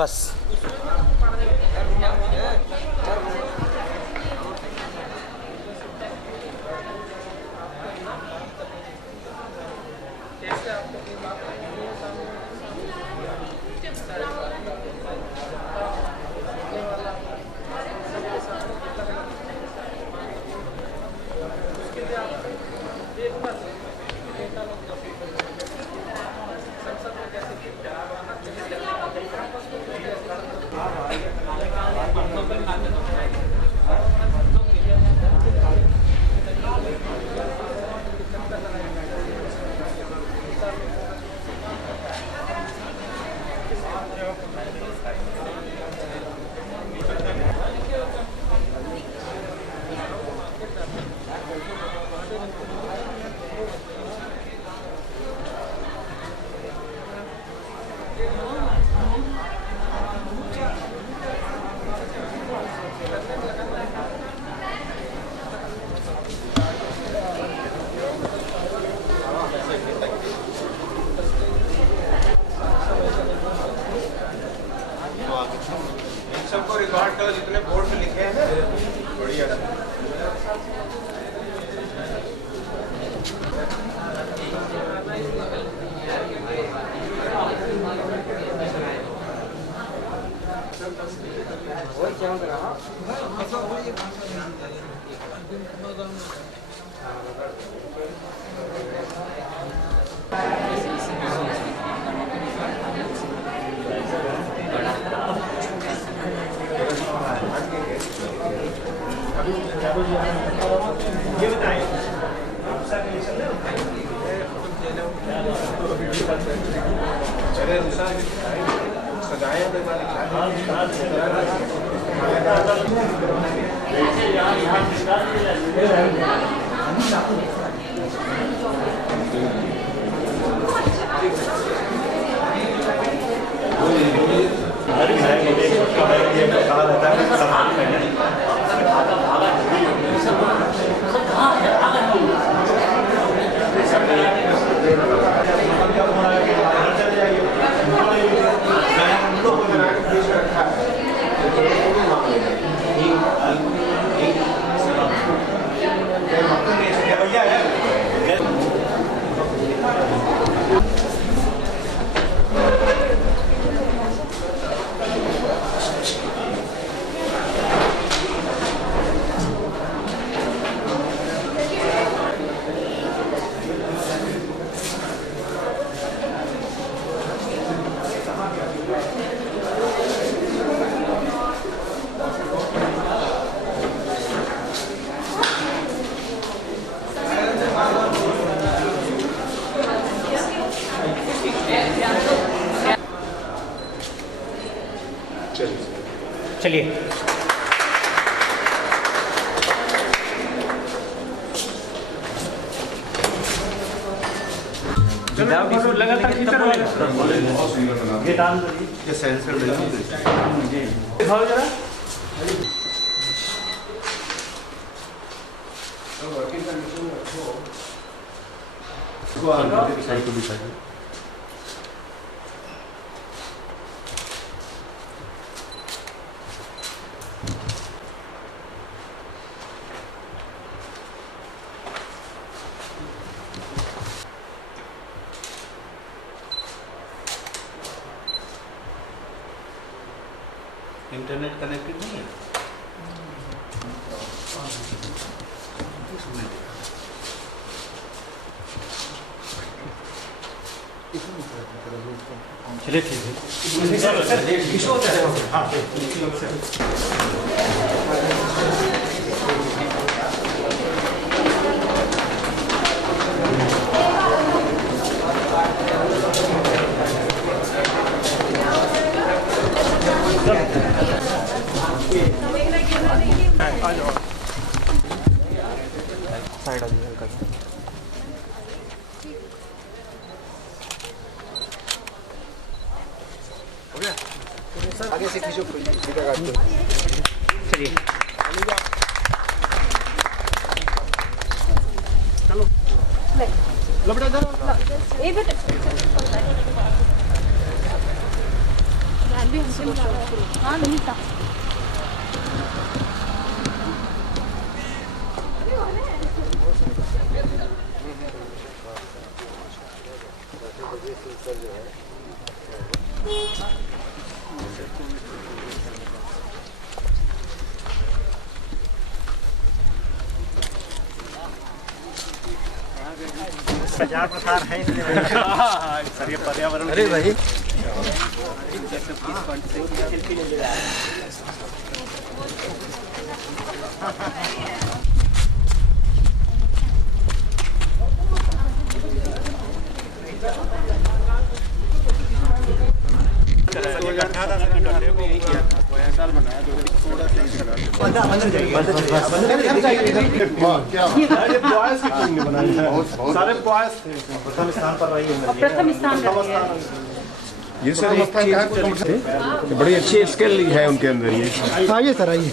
बस सबको रिकॉर्ड करो जितने बोर्ड पे लिखे हैं बढ़िया ये बताएं चले सजाए चलिए लगातार ये सेंसर दिखाओ जरा वर्किंग कंडीशन में रखो इंटरनेट कनेक्टेड नहीं है चलिए ठीक है आ जाओ साइड आ जाइए हल्का सा आगे से खींचो चलिए चलो लपटा इधर ये बेटा भी हमसे हाँ नहीं था। प्रचार प्रसार है सर, ये पर्यावरण। अरे भाई सारे बॉयज थे, प्रथम स्थान पर रही है। प्रथम स्थान ये सर एक बड़ी अच्छी स्किल है उनके अंदर ये। आइए सर, आइए।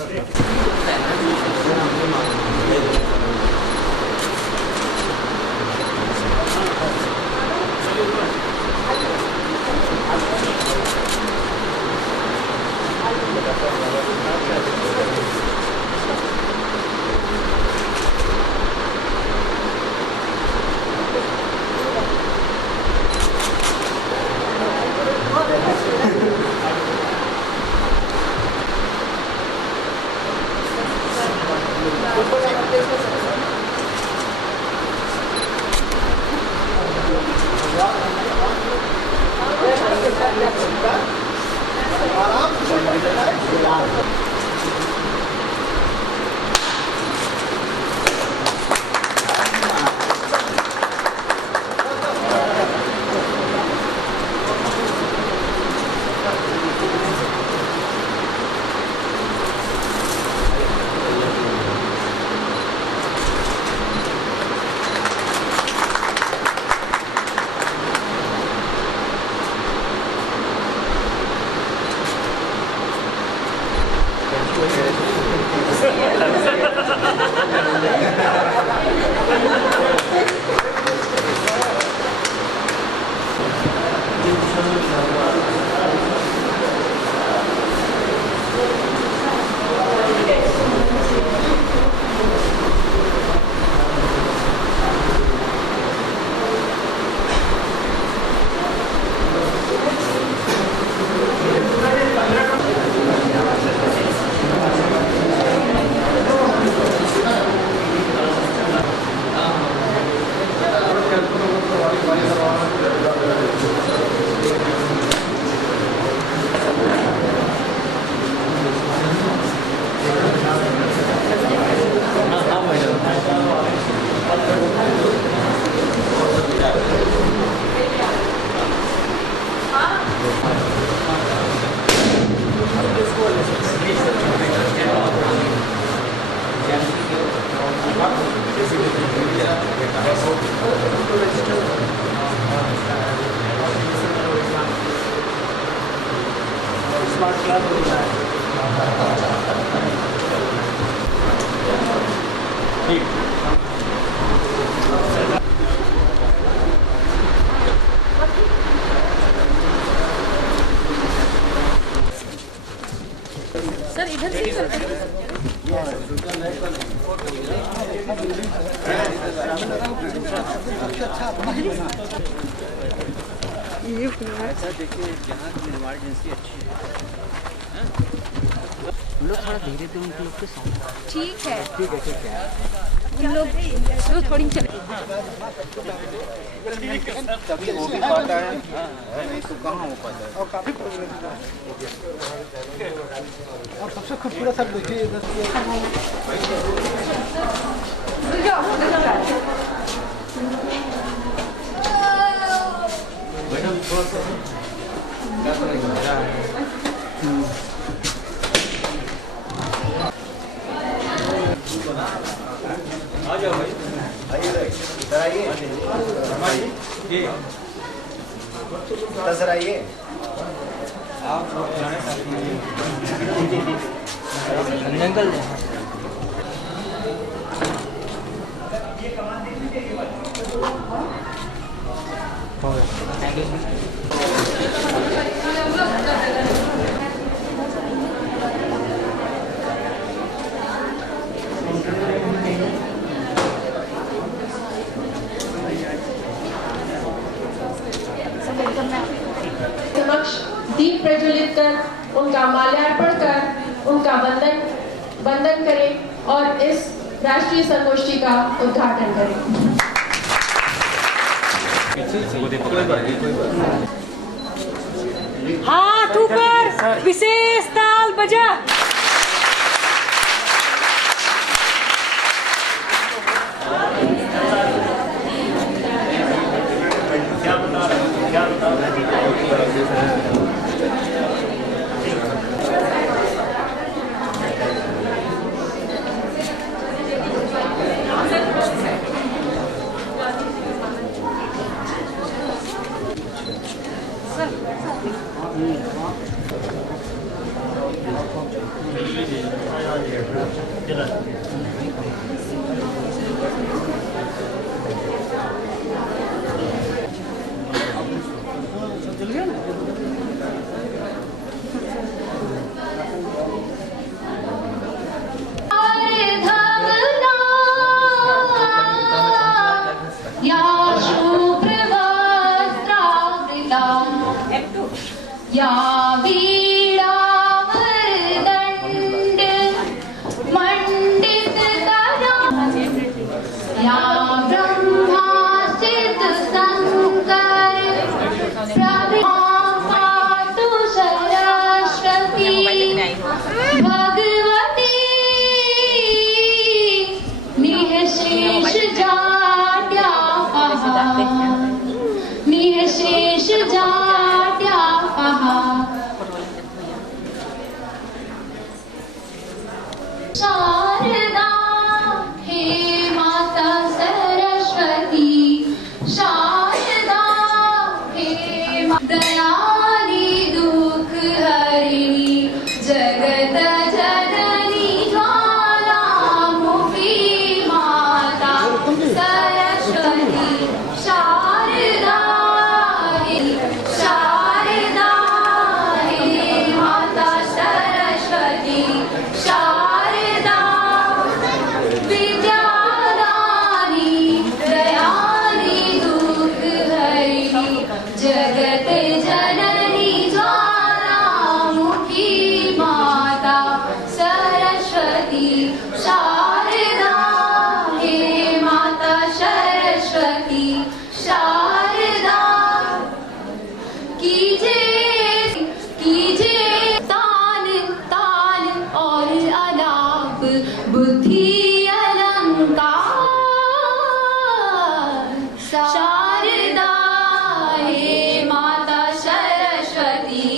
सर इधर से चलते हैं। देखिए यहाँ की इमरजेंसी अच्छी है। हम लोग थोड़ा धीरे धीरे उनके लोग के साथ। ठीक है ठीक है। हम लोग थोड़ी चले। तभी हो भी पाता है, नहीं तो कहाँ हो पाता है। और काफी और सबसे खूबसूरत सर देखिए मैडम थोड़ा सा आ जाओ भाई, आइए सर, आइए जी सर, आइए। आप जंगल हो गया। मिलकर उनका माल्यार्पण कर उनका वंदन करें और इस राष्ट्रीय संगोष्ठी का उद्घाटन करें। हाथ ऊपर, विशेष ताल बजा। या वीणा वरदंड मंडित करा या ब्रह्मास्त्र शंकर प्रभातु सरस्वती भगवती निःशेष जाड्या निःशेष जाड्या शारदा हे माता सरस्वती शारदा हे दयानी दुख हरिणी जगत जननी ज्वालामुखी माता सरस्वती शारदा हे माता सरस्वती शारदा विद्यादानी दयानी दुख हरिणी जगत जननी ज्वालामुखी माता सरस्वती शारदा हे माता सरस्वती शारदा कीजे तान तान और अलाप बुद्धि अलंकार शारदा हे माता सरस्वती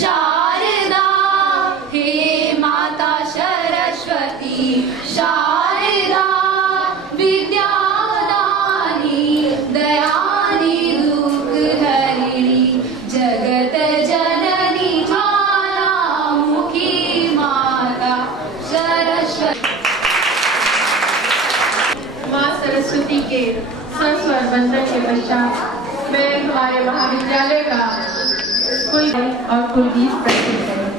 शारदा हे माता सरस्वती शारदा विद्यादानी दयानी दुख हरिणी जगत जननी ज्वालामुखी माता सरस्वती। माँ सरस्वती के सस्वर वंदन के पश्चात मैं हमारे महाविद्यालय का और कुलगीत प्रस्तुत करूँ।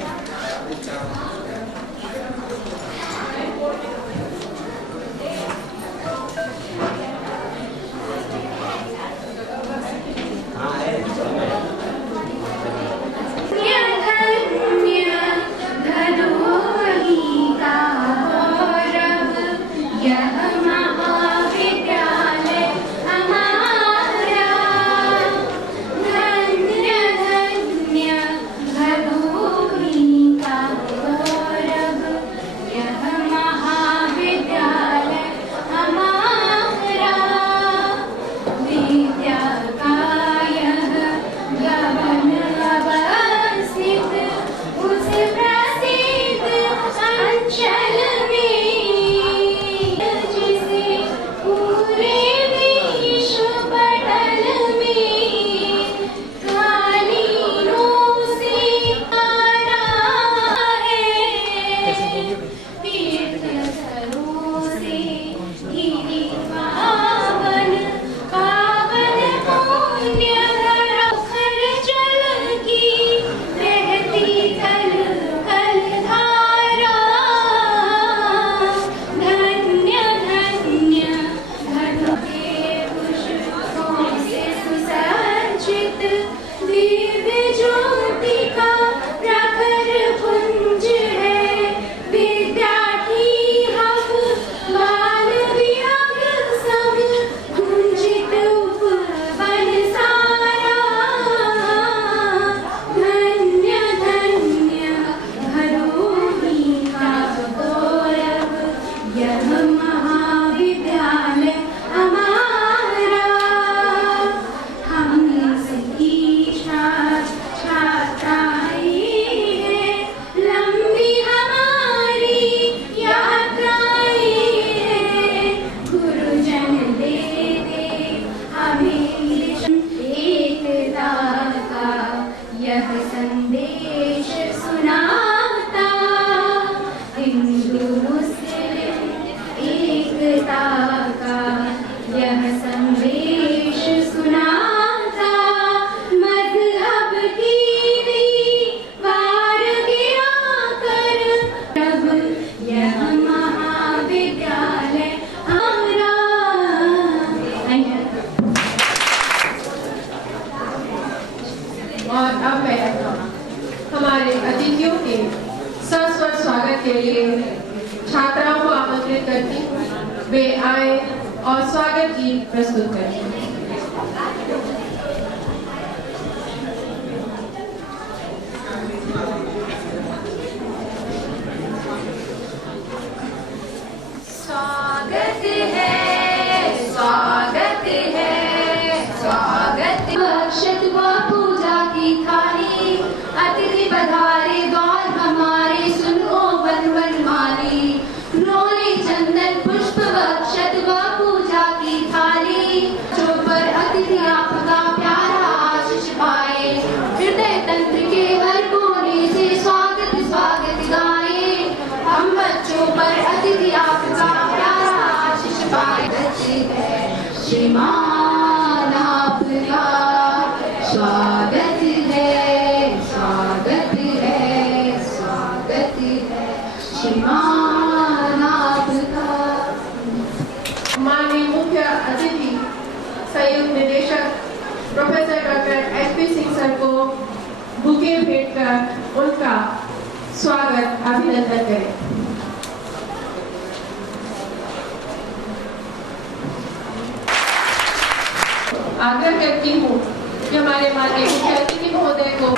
धन्य धन्य धनु अतिथियों के सस्वर स्वागत के लिए छात्राओं को आमंत्रित करती हूँ, वे आए और स्वागत गीत प्रस्तुत करें। स्वागत है, स्वागत है, स्वागत। बख्शत व पूजा की थाली, अतिथि पधारे द्वार हमारे, सुनो वन माली। रोली चंदन पुष्प बख्शत व पूजा की थाली, जो पर अतिथि आपका प्यारा आशीष पाए। हृदय तंत्र के हर कोने से स्वागत स्वागत गाए। हम बच्चों पर अतिथि आपका प्यारा आशीष पाए। श्रीमान आपका स्वागत है, स्वागत है, स्वागत है, श्रीमान आपका। माननीय मुख्य अतिथि संयुक्त निदेशक professor doctor SP Singh sir को बुके भेंट कर उनका स्वागत अभिनंदन करें। आग्रह करती हूँ कि हमारे माननीय मुख्य अतिथि महोदय को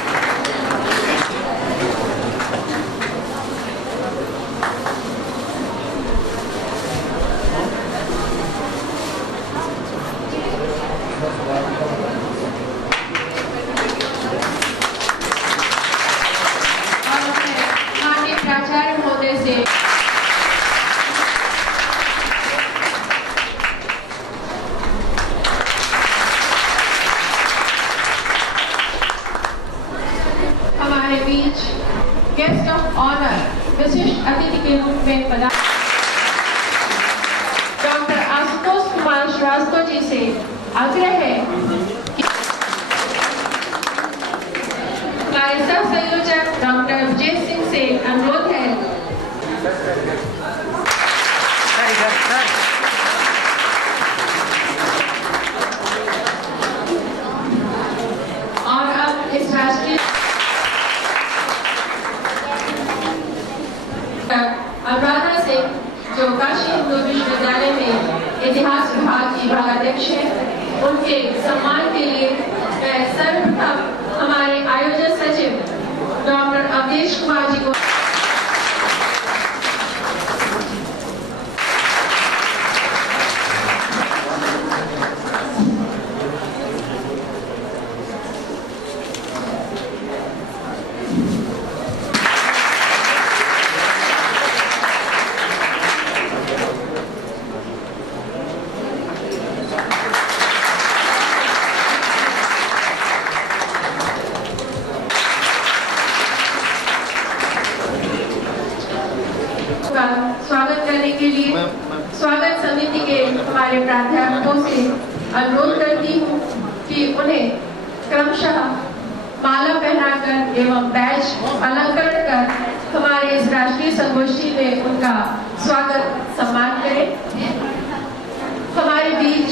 माननीय प्राचार्य महोदय से हमारे बीच गेस्ट ऑफ ऑनर विशिष्ट अतिथि के रूप में पधारे डॉक्टर आशुतोष कुमार श्रीवास्तव जी से आग्रह है कि हमारे सह संयोजक डॉक्टर विजय सिंह से अनुरोध है और अब इस राष्ट्रीय अनुराधा सिंह जो काशी हिंदू विश्वविद्यालय में इतिहास विभाग की भागाध्यक्ष है, उनके सम्मान के लिए मैं सर्वप्रथम हमारे आयोजक सचिव डॉक्टर अवधेश कुमार जी को स्वागत करने के लिए स्वागत समिति के हमारे प्राध्यापकों से अनुरोध करती हूँ कि उन्हें क्रमशः माला पहनाकर एवं बैज अलंकरण कर हमारे इस राष्ट्रीय संगोष्ठी में उनका स्वागत सम्मान करें। हमारे बीच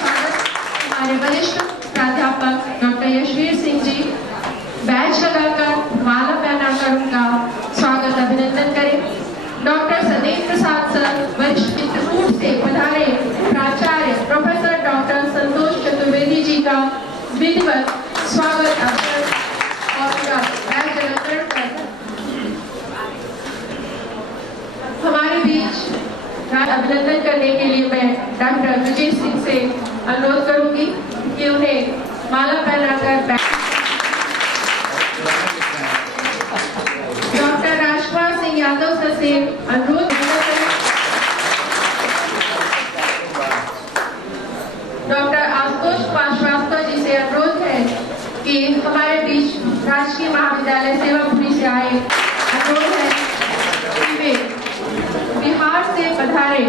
स्वागत हमारे वरिष्ठ प्राध्यापक डॉक्टर यशवीर सिंह जी बैज लगाकर माला पहनाकर उनका स्वागत अभिनंदन करें। डॉक्टर सदेव प्रसाद सर वरिष्ठ चित्रकूट से पधारे प्राचार्य प्रोफेसर डॉक्टर संतोष चतुर्वेदी जी का विधिवत स्वागत और उनका बैज अलंकरण कर हमारे बीच अभिनंदन करने के लिए मैं डॉक्टर विजय सिंह से अनुरोध करूंगी कि उन्हें माला पहनाकर डॉक्टर राजकुमार सिंह यादव सर से अनुरोध करें। डॉक्टर आशुतोष कुमार श्रीवास्तव जी से अनुरोध है कि हमारे बीच राजकीय महाविद्यालय सेवापुरी से आए अनुरोध है कि वे बिहार से पधारे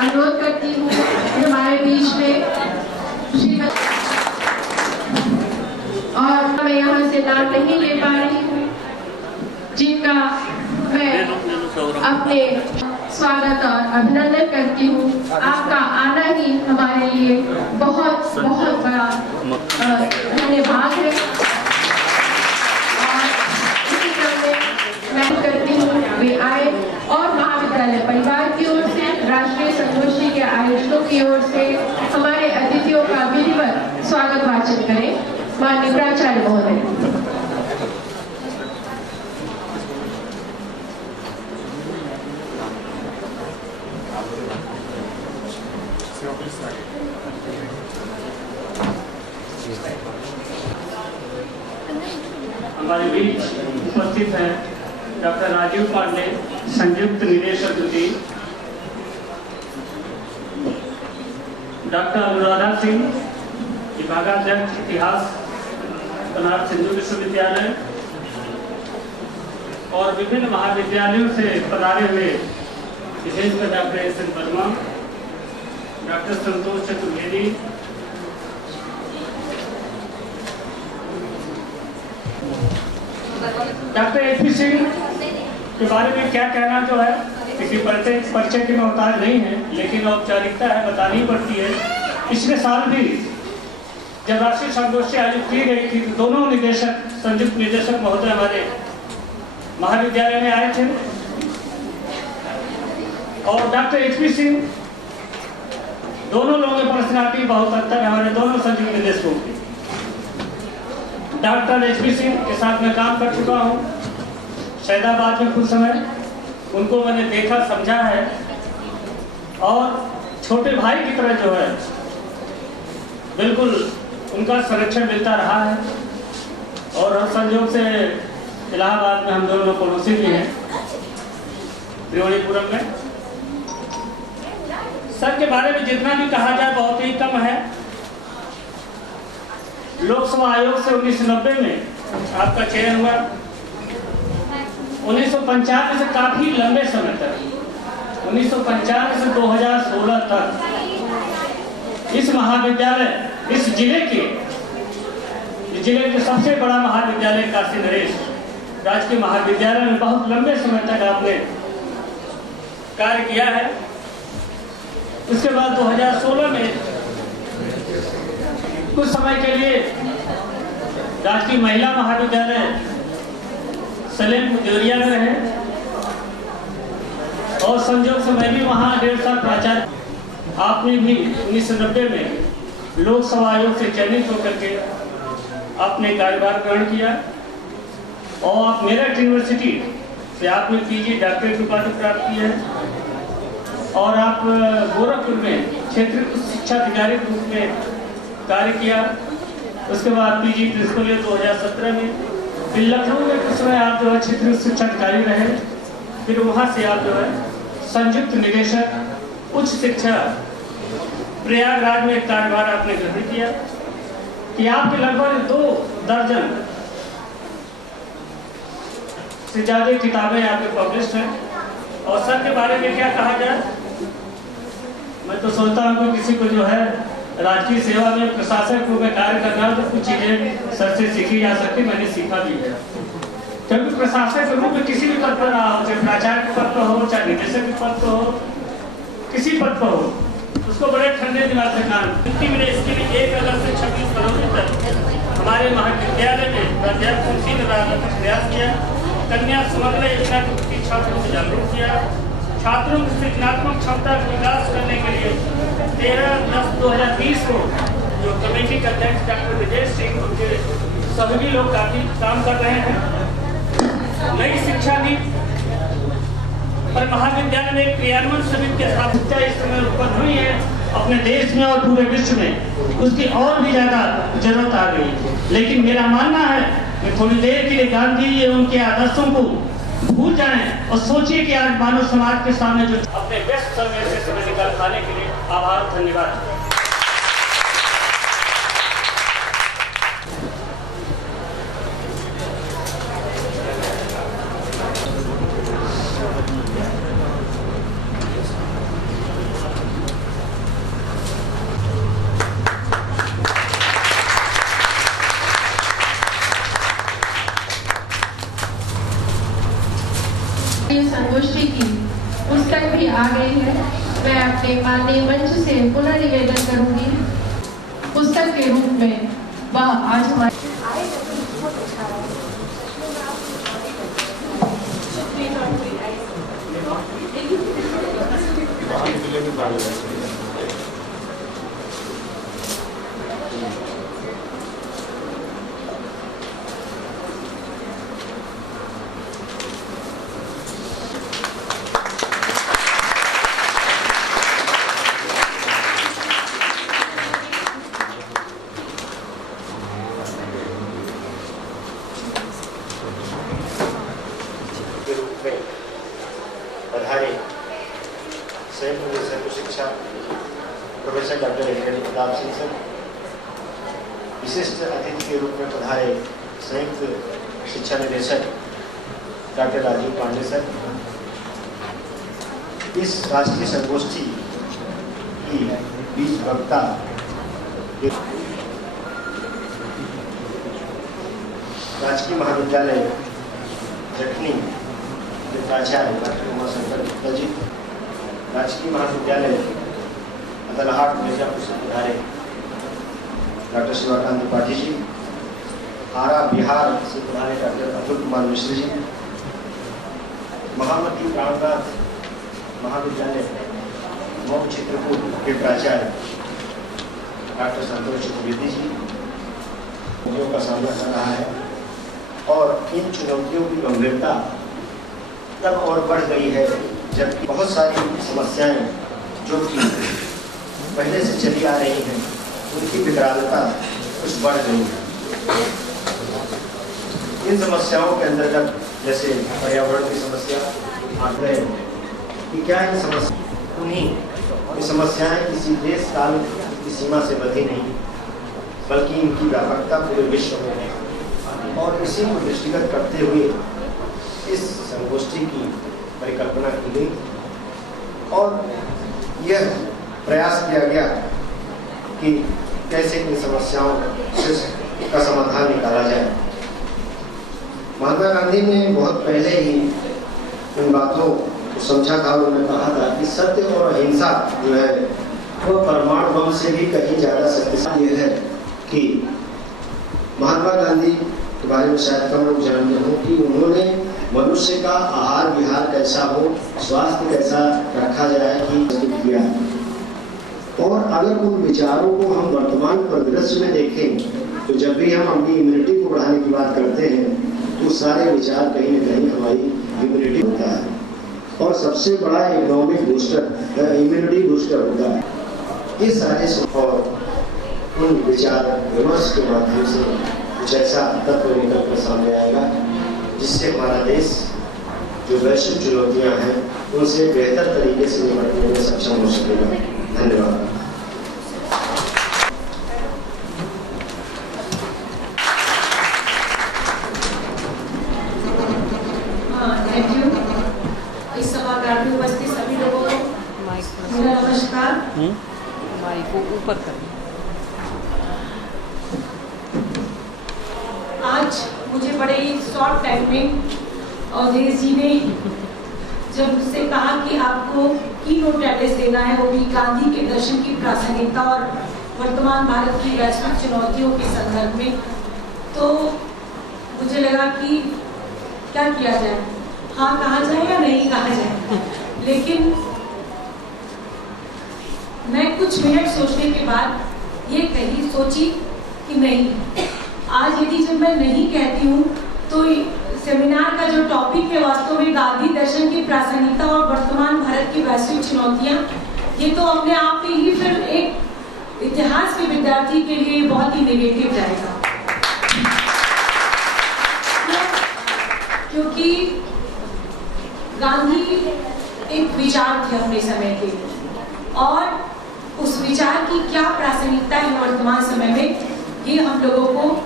अनुरोध करती हूँ कि हमारे बीच में से नाम नहीं ले पा रही हूँ, जिनका मैं अपने स्वागत और अभिनंदन करती हूँ। आपका आना ही हमारे लिए बहुत बहुत बड़ा धन्यवाद है। और इसी क्रम में मैं करती हूँ वे आए और महाविद्यालय परिवार की ओर से, राष्ट्रीय संगोष्ठी के आयोजकों की ओर से हमारे अतिथियों का विधिवत स्वागत वाचन करें। माननीय प्राचार्य महोदय। हमारे बीच उपस्थित हैं डॉक्टर राजीव पांडे, संयुक्त निदेशक द्वितीय, डॉक्टर अनुराधा सिंह, विभागाध्यक्ष इतिहास, बनारस हिंदू विश्वविद्यालय, और विभिन्न महाविद्यालयों से पधारे हुए विशेषकर doctor S N Verma, doctor Santosh Chaturvedi, doctor AP Singh के बारे में क्या कहना जो है किसी परिचय की मोहताज नहीं है, लेकिन औपचारिकता है, बतानी पड़ती है। पिछले साल भी जब राष्ट्रीय संगोष्ठी आयोजित की गई थी तो दोनों निदेशक, संयुक्त निदेशक महोदय हमारे महाविद्यालय में आए थे, और डॉक्टर एचपी सिंह, दोनों लोगों की पर्सनालिटी बहुत अंतर है हमारे दोनों संयुक्त निदेशकों की। डॉक्टर एचपी सिंह के साथ मैं काम कर चुका हूँ शहदाबाद में कुछ समय, उनको मैंने देखा समझा है, और छोटे भाई की तरह जो है बिल्कुल उनका संरक्षण मिलता रहा है। और हर संयोग से इलाहाबाद में हम दोनों पड़ोसी भी हैं, त्रिवेणीपुरम में। सर के बारे में जितना भी कहा जाए बहुत ही कम है। लोकसभा आयोग से 1990 में आपका चयन हुआ, 1995 से काफी लंबे समय तक, 1995 से 2016 तक इस महाविद्यालय, इस जिले के सबसे बड़ा महाविद्यालय काशी नरेश राजकीय महाविद्यालय में बहुत लंबे समय तक आपने कार्य किया है। उसके बाद 2016 में कुछ समय के लिए राजकीय महिला महाविद्यालय सलेम देवरिया में रहे, और संयोग से मैं भी वहाँ 1.5 साल प्राचार्य। आपने भी 1990 में लोकसभा आयोग से चयनित होकर के आपने कार्यभार ग्रहण किया, और आप मेरठ यूनिवर्सिटी से आपने पीजी डॉक्टरेट की उपाधि प्राप्त की है, और आप गोरखपुर में क्षेत्रीय शिक्षा अधिकारी के रूप में कार्य किया। उसके बाद पीजी प्रिंसिपल 2017 में, फिर लखनऊ में कुछ समय आप जो है क्षेत्रीय शिक्षा अधिकारी रहे, फिर वहाँ से आप जो है संयुक्त निदेशक उच्च शिक्षा प्रयागराज में कार्यभार आपने ग्रहण किया, कि आपके लगभग 2 दर्जन से ज्यादा किताबें आपके पब्लिश हैं। और सर के बारे में क्या कहा जाए, मैं तो सोचता हूँ कि किसी को जो है राजकीय सेवा में प्रशासक रूप में कार्य करना, तो कुछ चीजें सर से सीखी जा सकती, मैंने सीखा भी है। क्योंकि प्रशासक के रूप में किसी भी पद पर रहा हो, चाहे प्राचार्य के पद पर हो, चाहे निदेशक के पद पर हो, किसी पद पर हो, उसको बड़े ठंडे दिमाग से काम। मैंने इसके लिए 1 अगस्त से 26 फरवरी तक हमारे महाविद्यालय में प्राध्यापक प्रयास किया, कन्या सुमंगला योजना के प्रति छात्रों को जागरूक किया, छात्रों की सृजनात्मक क्षमता का विकास करने के लिए 13/10/2020 को जो कमेटी का अध्यक्ष डॉक्टर विजय सिंह, उनके सभी लोग काफी काम कर रहे हैं। नई शिक्षा नीति पर महाविद्यालय में क्रियान्वयन समिति की स्थापना इस समय उत्पन्न हुई है अपने देश में और पूरे विश्व में, उसकी और भी ज्यादा जरूरत आ गई। लेकिन मेरा मानना है कि थोड़ी देर के लिए गांधी जी उनके आदर्शों को भूल जाएं और सोचिए कि आज मानव समाज के सामने जो अपने बेस्ट समय से समय निकाल पाने के लिए आभार, धन्यवाद। समय भी आ गई है, मैं अपने माननीय मंच से पुनः निवेदन करूंगी पुस्तक के रूप में वह आज हमारे पधारे संयुक्त निदेशक शिक्षा professor doctor LKD Pratap Singh sir, विशिष्ट अतिथि के रूप में पधारे संयुक्त शिक्षा निदेशक डॉक्टर राजीव पांडे सर, इस राष्ट्रीय संगोष्ठी की बीज वक्ता राजकीय महाविद्यालय जखनी के प्राचार्य डॉक्टर उमाशंकर गुप्ता जी, राजकीय महाविद्यालय अदलहाट मिर्जापुर से पधारे डॉक्टर शिवाकांत त्रिपाठी जी, आरा बिहार से पधारे डॉक्टर अतुल कुमार मिश्र जी, महामती प्राणनाथ महाविद्यालय मऊ चित्रकूट के प्राचार्य डॉक्टर संतोष चतुर्वेदी जी, चुनौतियों का सामना कर रहा है और इन चुनौतियों की गंभीरता तब और बढ़ गई है जबकि बहुत सारी समस्याएं जो कि पहले से चली आ रही हैं उनकी विकरालता कुछ बढ़ गई है। इन समस्याओं के अंतर्गत जैसे पर्यावरण की समस्या आते हैं कि क्या इन समस्या उन्हीं समस्याएं किसी देश काल की सीमा से बधी नहीं बल्कि इनकी व्यापकता पूरे विश्व में है और इसी को दृष्टिगत करते हुए इस संगोष्ठी की परिकल्पना की गई और यह प्रयास किया गया कि कैसे इन समस्याओं का समाधान निकाला जाए। महात्मा गांधी ने बहुत पहले ही इन बातों को समझा था और उन्होंने कहा था कि सत्य और अहिंसा जो है वह परमाणु बम से भी कहीं ज़्यादा शक्तिशाली है कि महात्मा गांधी के बारे में शायद कम लोग जानते हो कि उन्होंने मनुष्य का आहार विहार कैसा हो, स्वास्थ्य कैसा रखा जाए कि किया। और अगर उन विचारों को हम वर्तमान परिदृश्य में देखें तो जब भी हम अपनी इम्यूनिटी को बढ़ाने की बात करते हैं तो सारे विचार कहीं न कहीं हमारी इम्यूनिटी होता है और सबसे बड़ा इकोनॉमिक बूस्टर इम्यूनिटी बूस्टर होता है। ये सारे और उन विचार विमर्श के माध्यम से कुछ ऐसा तत्व निकल कर सामने आएगा जिससे हमारा देश जो वैश्विक चुनौतियां हैं उनसे बेहतर तरीके से निपटने में सक्षम हो सकेगा। धन्यवाद। Thank you. इस सभागार में उपस्थित सभी लोगों को मेरा नमस्कार। माइक को ऊपर कर। आज मुझे बड़े ही शॉर्ट टाइम में अवधेश जी ने जब मुझसे कहा कि आपको कीनोट एड्रेस देना है वो भी गांधी के दर्शन की प्रासंगिकता और वर्तमान भारत की वैश्विक चुनौतियों के संदर्भ में, तो मुझे लगा कि क्या किया जाए, हाँ कहा जाए या नहीं कहा जाए। लेकिन मैं कुछ मिनट सोचने के बाद ये सोची कि नहीं, आज यदि जब मैं नहीं कहती हूँ तो सेमिनार का जो टॉपिक है वास्तव में गांधी दर्शन की प्रासंगिकता और वर्तमान भारत की वैश्विक चुनौतियाँ, ये तो अपने आप में ही फिर एक इतिहास के विद्यार्थी के लिए बहुत ही नेगेटिव जाएगा। क्योंकि गांधी एक विचार थे अपने समय के और उस विचार की क्या प्रासंगिकता है वर्तमान समय में, ये हम लोगों को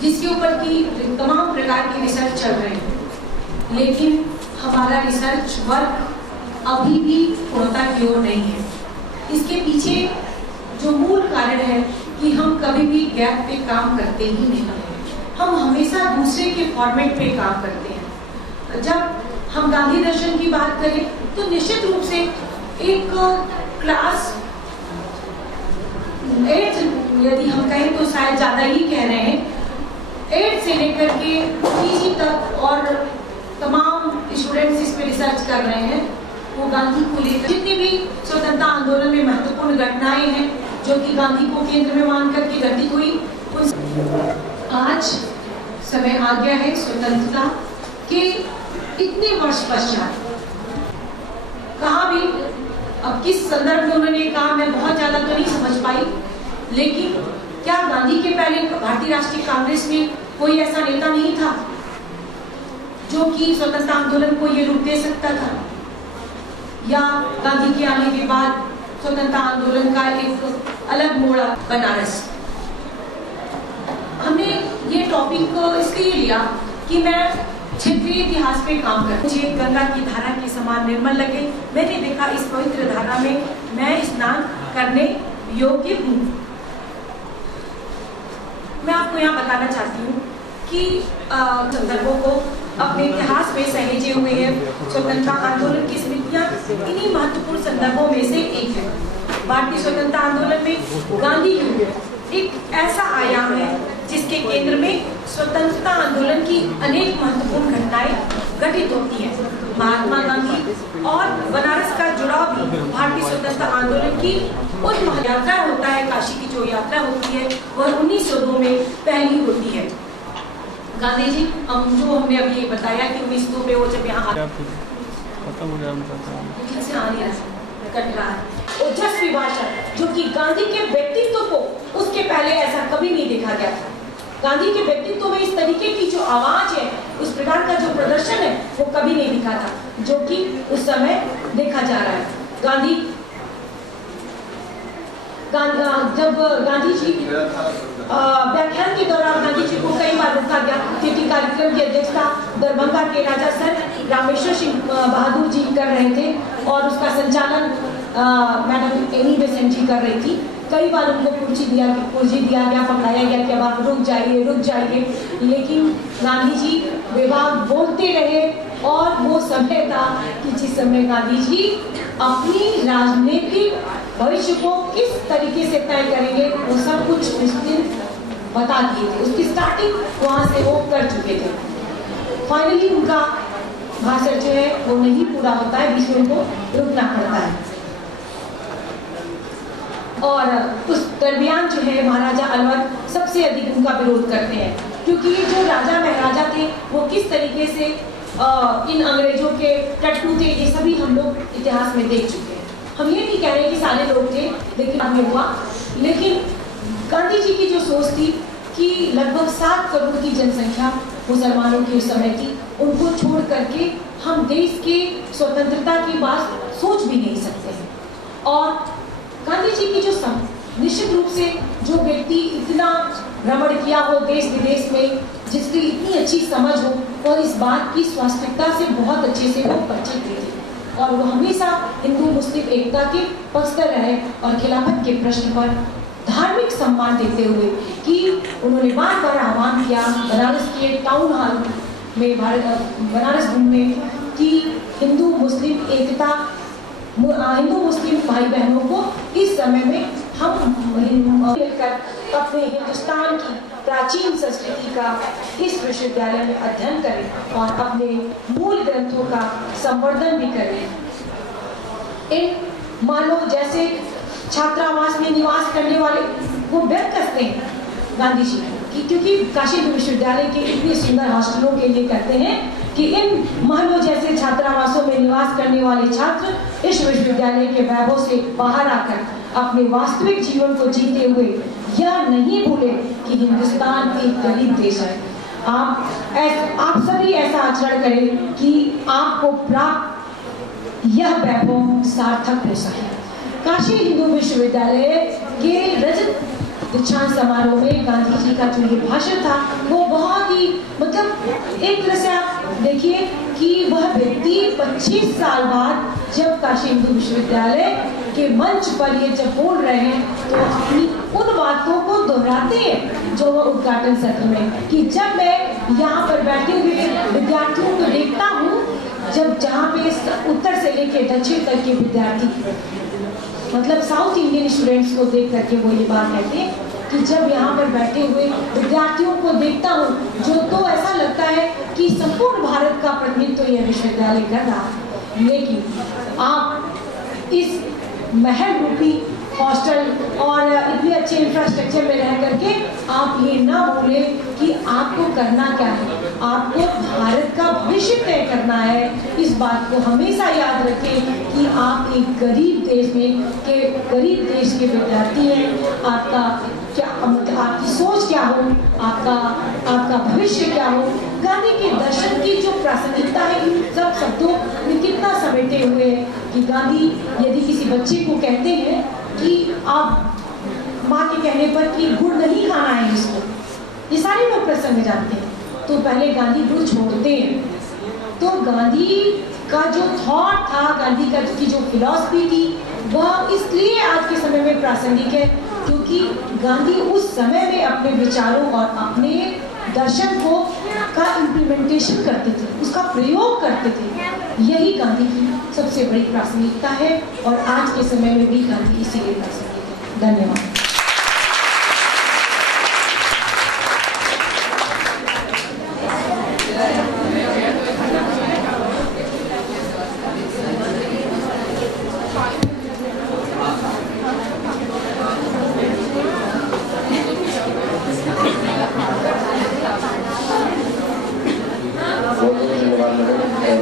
जिसके ऊपर की तमाम प्रकार की रिसर्च चल रही है, लेकिन हमारा रिसर्च वर्क अभी भी पूर्णता की ओर नहीं है। इसके पीछे जो मूल कारण है कि हम कभी भी गैप पे काम करते ही नहीं हैं, हम हमेशा दूसरे के फॉर्मेट पे काम करते हैं। जब हम गांधी दर्शन की बात करें तो निश्चित रूप से एक क्लास 8 यदि हम कहें तो शायद ज़्यादा ही कह रहे हैं, 8 से लेकर के PG तक और तमाम स्टूडेंट्स इस पे रिसर्च कर रहे हैं। वो गांधी को लेकर जितनी भी स्वतंत्रता आंदोलन में महत्वपूर्ण घटनाएं हैं जो कि गांधी को केंद्र में मान करके घटित हुई, आज समय आ गया है स्वतंत्रता के इतने वर्ष पश्चात। कहाँ भी अब किस संदर्भ में उन्होंने कहा मैं बहुत ज्यादा तो नहीं समझ पाई, लेकिन क्या गांधी के पहले भारतीय राष्ट्रीय कांग्रेस में कोई ऐसा नेता नहीं था जो कि स्वतंत्रता आंदोलन को ये रूप दे सकता था, या गांधी के आने के बाद स्वतंत्रता आंदोलन का एक अलग मोड़ बनारस। हमने ये टॉपिक इसलिए लिया कि मैं क्षेत्रीय इतिहास पे काम कर, मुझे गंगा की धारा के समान निर्मल लगे। मैंने देखा इस पवित्र धारा में मैं स्नान करने योग्य हूँ। मैं आपको यहाँ बताना चाहती हूँ कि संदर्भों को अपने इतिहास में सहेजे हुए हैं। स्वतंत्रता आंदोलन की स्मृतियाँ इन्हीं महत्वपूर्ण संदर्भों में से एक है। भारतीय स्वतंत्रता आंदोलन में गांधी एक ऐसा आयाम है जिसके केंद्र में स्वतंत्रता आंदोलन की अनेक महत्वपूर्ण घटनाएं घटित होती हैं। महात्मा गांधी और बनारस का जुड़ाव भी भारतीय स्वतंत्रता आंदोलन की उन यात्रा होता है। काशी की जो यात्रा होती है वह 1902 में पहली होती है। गांधी जी जो हमने अभी बताया कि 1902 में वो जब यहाँ कट रहा है ओजस्वी भाषण, जो कि गांधी के व्यक्तित्व को उसके पहले ऐसा कभी नहीं देखा गया था। गांधी के व्यक्तित्व में इस तरीके की जो आवाज है, उस प्रकार का जो प्रदर्शन है, वो कभी नहीं दिखा था, जो कि उस समय देखा जा रहा है। जब गांधी जी व्याख्यान के दौरान गांधी जी को कई बार रोका गया, क्योंकि कार्यक्रम की अध्यक्षता दरभंगा के राजा सर रामेश्वर सिंह बहादुर जी कर रहे थे और उसका संचालन मैडम एनी बेसेंट जी कर रही थी। कई बार उनको कुर्सी दिया गया, पकड़ाया गया कि अब आप रुक जाइए, लेकिन गांधी जी बेबाक बोलते रहे। और वो समय था कि जिस समय गांधी जी अपनी राजनीतिक भविष्य को किस तरीके से तय करेंगे वो सब कुछ उस दिन बता दिए थे। उसकी स्टार्टिंग वहां से वो कर चुके थे। फाइनली उनका भाषण जो है वो नहीं पूरा होता है, बीच में उनको रुकना पड़ता है। और उस दरमियान जो है महाराजा अलवर सबसे अधिक उनका विरोध करते हैं, क्योंकि ये जो राजा महाराजा थे वो किस तरीके से इन अंग्रेजों के टट्टू थे, ये सभी हम लोग इतिहास में देख चुके हैं। हम ये नहीं कह रहे कि सारे लोग थे, लेकिन बाद में हुआ। लेकिन गांधी जी की जो सोच थी कि लगभग 7 करोड़ की जनसंख्या मुसलमानों की उस समय थी, उनको छोड़ करके हम देश के स्वतंत्रता की बात सोच भी नहीं सकते हैं। और गांधी जी की जो निश्चित रूप से जो व्यक्ति इतना भ्रमण किया हो देश विदेश में, जिसकी इतनी अच्छी समझ हो और इस बात की स्वास्थ्यता से बहुत अच्छे से वो परिचित थे, और वो हमेशा हिंदू मुस्लिम एकता के पक्षधर रहे और खिलाफत के प्रश्न पर धार्मिक सम्मान देते हुए कि उन्होंने बार बार आह्वान किया बनारस के टाउन हॉल में बनारस घूमने कि हिंदू मुस्लिम एकता, हिंदू मुस्लिम भाई बहनों को इस समय में हम मिलकर अपने हिंदुस्तान की प्राचीन संस्कृति का इस विश्वविद्यालय में अध्ययन करें और अपने मूल ग्रंथों का संवर्धन भी करें। इन मानो जैसे छात्रावास में निवास करने वाले वो व्यक्त करते हैं गांधी जी की, क्योंकि काशी विश्वविद्यालय के इतने सुंदर हॉस्टलों के लिए कहते हैं कि इन महलों जैसे छात्रावासों में निवास करने वाले छात्र इस विश्वविद्यालय के वैभव से बाहर आकर अपने वास्तविक जीवन को जीते हुए यह नहीं भूले कि हिंदुस्तान एक गरीब देश है। आप सभी ऐसा आचरण करें कि आपको प्राप्त यह वैभव सार्थक हो सके। काशी हिंदू विश्वविद्यालय के रजत दीक्षांत समारोह में गांधी जी का जो ये भाषण था वो बहुत ही मतलब एक तरह से आप देखिए कि वह व्यक्ति 25 साल बाद जब काशी हिंदू विश्वविद्यालय के मंच पर ये जब बोल रहे हैं तो अपनी उन बातों को दोहराते हैं जो वह उद्घाटन सत्र में, कि जब मैं यहाँ पर बैठे हुए विद्यार्थियों को देखता हूँ जब जहाँ पे उत्तर से लेके दक्षिण तक के विद्यार्थी, मतलब साउथ इंडियन स्टूडेंट्स को देख करके वो ये बात कहते हैं कि जब यहाँ पर बैठे हुए विद्यार्थियों को देखता हूँ जो तो ऐसा लगता है कि संपूर्ण भारत का प्रतिनिधित्व तो यह विश्वविद्यालय कर रहा है। लेकिन आप इस महल रूपी हॉस्टल और इतने अच्छे इंफ्रास्ट्रक्चर में रह करके आप ये ना भूले कि आपको करना क्या है, आपको भारत का भविष्य तय करना है। इस बात को हमेशा याद रखें कि आप एक गरीब देश में के गरीब देश के विद्यार्थी हैं। आपका क्या मतलब आपकी सोच क्या हो, आपका भविष्य क्या हो। गांधी के दर्शन की जो प्रासंगिकता है इन सब शब्दों में कितना समेटे हुए है कि गांधी यदि किसी बच्चे को कहते हैं कि आप माँ के कहने पर कि गुड़ नहीं खाना है इसको, ये सारे लोग प्रसंग जानते हैं, तो पहले गांधी गुड़ छोड़ते हैं। तो गांधी का जो थॉट था, गांधी का की जो फिलॉसफी थी, वह इसलिए आज के समय में प्रासंगिक है क्योंकि गांधी उस समय में अपने विचारों और अपने दर्शन को का इम्प्लीमेंटेशन करते थे, उसका प्रयोग करते थे। यही गांधी की सबसे बड़ी प्रासंगिकता है और आज के समय में भी गांधी इसीलिए प्रासंगिक है। धन्यवाद।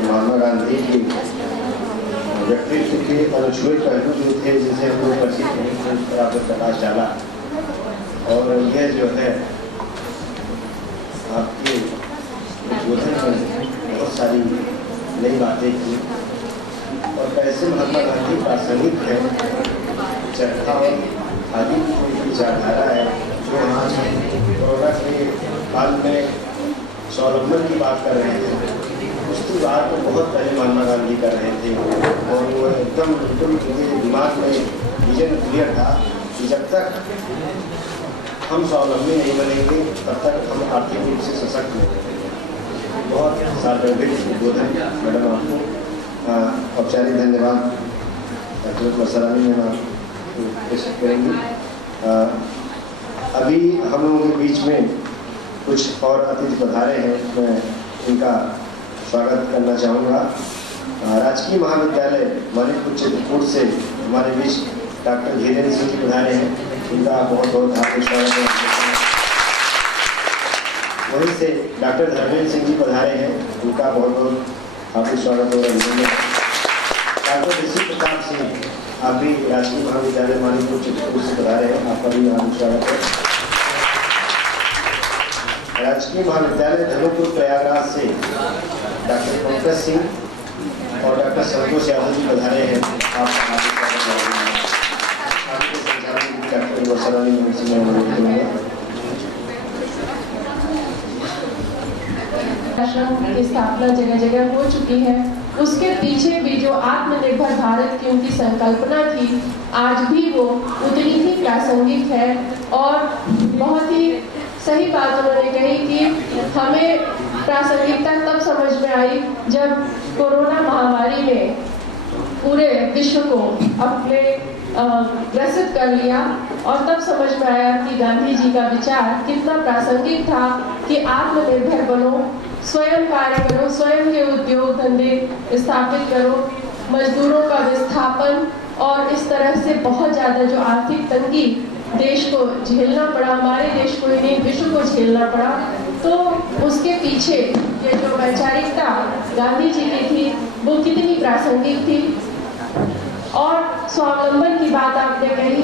महात्मा गांधी की व्यक्तित्व के अनछुए पहलू जो थे जिसे हम लोग परिचित नहीं थे उस पर आपने प्रकाश डाला। और यह जो है आपके उद्बोधन में बहुत सारी नई बातें की और कैसे महात्मा गांधी प्रासंगिक है। चरखा और खादी की विचारधारा है जो आज कोरोना के काल में स्वावलंबन की बात कर रहे थे, उसकी बात तो बहुत पहले महात्मा गांधी कर रहे थे और वो एकदम बिल्कुल मेरे दिमाग में विजन क्लियर था कि जब तक हम स्वावलंबी नहीं बनेंगे तब तक हम आर्थिक रूप से सशक्त नहीं बनेंगे। बहुत सार्वजनिक उद्बोधन मैडम आपको औपचारिक धन्यवाद डॉक्टर मसरानी मैम पेश करेंगी। अभी हम लोगों के बीच में कुछ और अतिथि पधारे हैं, मैं इनका स्वागत करना चाहूँगा। राजकीय महाविद्यालय मानिकपुर चित्रकूट से हमारे बीच डॉक्टर धीरेन्द्र सिंह जी पधारे हैं, इनका बहुत बहुत हार्दिक स्वागत है। वहीं से डॉक्टर धर्मेंद्र सिंह जी पधारे हैं, उनका बहुत बहुत हार्दिक स्वागत हो रहा है। डॉक्टर ऋषि प्रताप सिंह आप भी राजकीय महाविद्यालय मानिकपुर चित्रकूट से पधारे हैं, आपका भी हार्दिक स्वागत है। राजकीय महाविद्यालय धनुपुर प्रयागराज से डॉक्टर पंकज सिंह और डॉक्टर संतोष यादव जी पधारे हैं, आपका हार्दिक स्वागत है। आपके संचालन डॉक्टर वसरानी मैम से मैं अनुरोध करूँगा। आश्रम की स्थापना जगह जगह हो चुकी है, उसके पीछे भी जो आत्मनिर्भर भारत की उनकी संकल्पना थी आज भी वो उतनी ही प्रासंगिक है। और बहुत ही सही बात उन्होंने कही कि हमें प्रासंगिकता तब समझ में आई जब कोरोना महामारी ने पूरे विश्व को अपने ग्रसित कर लिया और तब समझ में आया कि गांधी जी का विचार कितना प्रासंगिक था कि आत्मनिर्भर बनो, स्वयं कार्य करो, स्वयं के उद्योग धंधे स्थापित करो, मजदूरों का विस्थापन और इस तरह से बहुत ज़्यादा जो आर्थिक तंगी देश को झेलना पड़ा, हमारे देश को ही नहीं विश्व को झेलना पड़ा, तो उसके पीछे ये जो वैचारिकता गांधी जी की थी वो कितनी प्रासंगिक थी। और स्वावलंबन की बात आपने कही,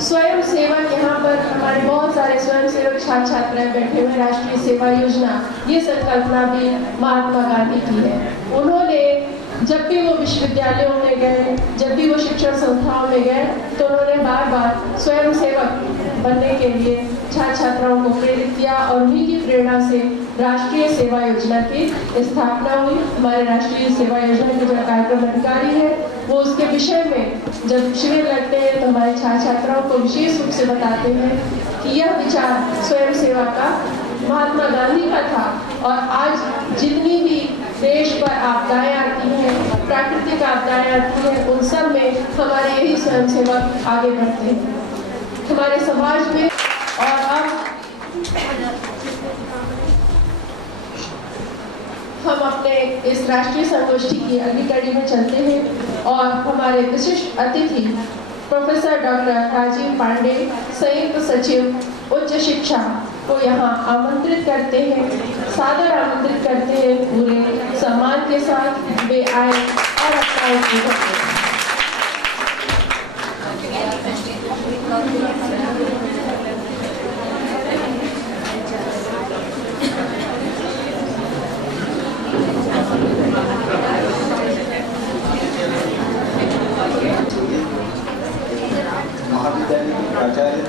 स्वयं सेवक यहाँ पर हमारे बहुत सारे स्वयं सेवक छात्र छात्राएं बैठे हुए, राष्ट्रीय सेवा योजना ये संकल्पना भी महात्मा गांधी की है। उन्होंने जब भी वो विश्वविद्यालयों में गए, जब भी वो शिक्षण संस्थाओं में गए, तो उन्होंने बार बार स्वयं सेवक बनने के लिए छात्र छात्राओं को प्रेरित किया और उन्हीं की प्रेरणा से राष्ट्रीय सेवा योजना की स्थापना हुई। हमारे राष्ट्रीय सेवा योजना के जो कार्यक्रम अधिकारी है वो उसके विषय में जब शिविर लगते हैं तो हमारे छात्र छात्राओं को विशेष रूप से बताते हैं कि यह विचार स्वयं सेवा का महात्मा गांधी का था। और आज जितनी भी देश पर आपदाएं आती हैं, प्राकृतिक आपदाएं आती हैं, उन सब में हमारे यही स्वयंसेवक आगे बढ़ते हैं हमारे समाज में। और अब हम अपने इस राष्ट्रीय संगोष्ठी की अगली कड़ी में चलते हैं और हमारे विशिष्ट अतिथि प्रोफेसर डॉक्टर राजीव पांडे, संयुक्त सचिव उच्च शिक्षा को यहाँ आमंत्रित करते हैं, सादर आमंत्रित करते हैं। पूरे सम्मान के साथ वे आए और अपना उद्बोधन करें। महाविद्यालय के प्राचार्य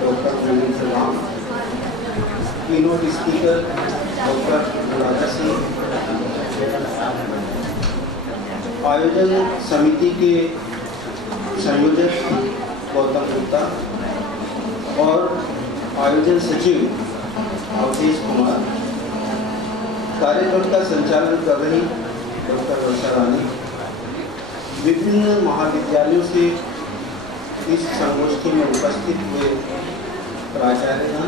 डॉक्टर प्रवीण सलाम, keynote speaker doctor Raja Singh, आयोजन समिति के संयोजक गौतम गुप्ता और आयोजन सचिव अवधेश कुमार, कार्यक्रम का संचालन कर रही डॉक्टर वर्षा रानी, विभिन्न महाविद्यालयों से इस संगोष्ठी में उपस्थित हुए प्राचार्यगण,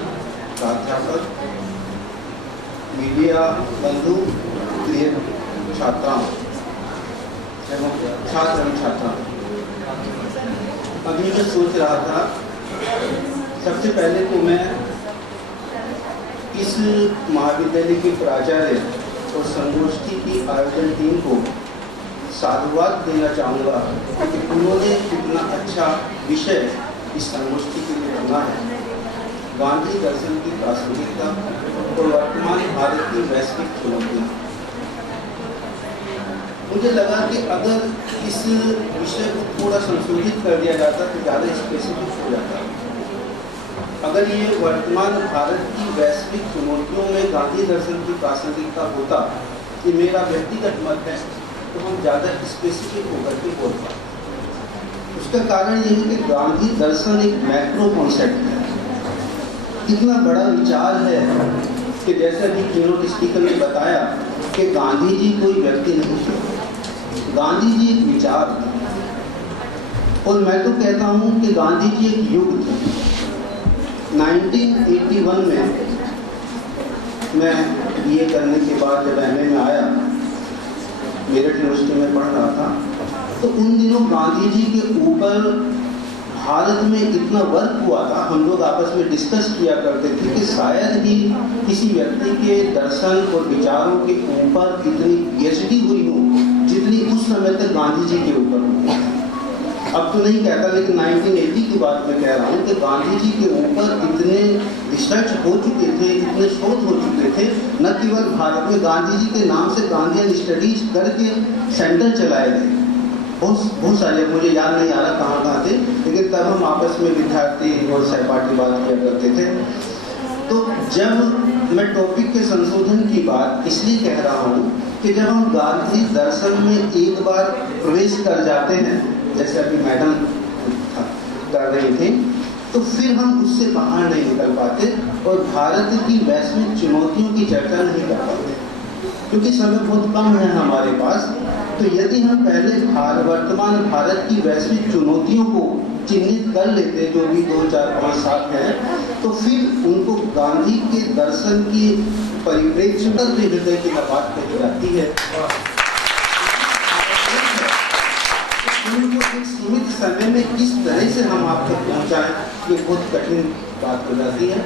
प्राध्यापक, मीडिया बंधु, प्रिय छात्राओं एवं छात्र एवं छात्राओं, अभी मैं सोच रहा था सबसे पहले तो मैं इस महाविद्यालय के प्राचार्य और संगोष्ठी की आयोजन टीम को साधुवाद देना चाहूँगा कि उन्होंने इतना अच्छा विषय इस संगोष्ठी के लिए चुना है। गांधी दर्शन की प्रासंगिकता और वर्तमान भारत की वैश्विक चुनौतियाँ। मुझे लगा कि अगर इस विषय को थोड़ा संशोधित कर दिया जाता तो ज़्यादा स्पेसिफिक हो जाता। अगर ये वर्तमान भारत की वैश्विक चुनौतियों में गांधी दर्शन की प्रासंगिकता होता, ये मेरा व्यक्तिगत मत है, तो हम ज़्यादा स्पेसिफिक होकर के बोल पाते। उसका कारण ये है कि गांधी दर्शन एक मैक्रो कॉन्सेप्ट है, इतना बड़ा विचार है कि जैसे अभी कीनोट स्पीकर ने बताया कि गांधी जी कोई व्यक्ति नहीं थे, गांधी जी एक विचार थे। और मैं तो कहता हूँ कि गांधी जी एक युग थे। 1981 में मैं बीए करने के बाद जब एमए में आया, मेरठ यूनिवर्सिटी में पढ़ रहा था, तो उन दिनों गांधी जी के ऊपर भारत में इतना वर्क हुआ था, हम लोग आपस में डिस्कस किया करते थे कि शायद ही किसी व्यक्ति के दर्शन और विचारों के ऊपर इतनी पीएचडी हुई हो जितनी उस समय तक गांधी जी के ऊपर हुई। अब तो नहीं कहता, लेकिन 1980 की बात मैं कह रहा हूँ कि गांधी जी के ऊपर इतने रिसर्च हो चुके थे, इतने शोध हो चुके थे, न केवल भारत में गांधी जी के नाम से गांधीयन स्टडीज करके सेंटर चलाए गए, बहुत सारे, मुझे याद नहीं आ रहा कहाँ थे, लेकिन तब हम आपस में विद्यार्थी और सहपाठी बात किया करते थे। तो जब मैं टॉपिक के संशोधन की बात इसलिए कह रहा हूँ कि जब हम गांधी दर्शन में एक बार प्रवेश कर जाते हैं, जैसे अभी मैडम कर रही थी, तो फिर हम उससे बाहर नहीं निकल पाते और भारत की वैश्विक चुनौतियों की चर्चा नहीं कर पाते, क्योंकि समय बहुत कम है हमारे पास। तो यदि हम पहले वर्तमान भारत की वैश्विक चुनौतियों को चिन्हित कर लेते, जो भी 2, 4, 5 साल हैं, तो फिर उनको गांधी के दर्शन की परिप्रेक्ष्य में हृदय की बात कही जाती है। उनको एक सीमित समय में किस तरह से हम आप तक पहुँचाएँ, ये बहुत कठिन बात हो जाती है।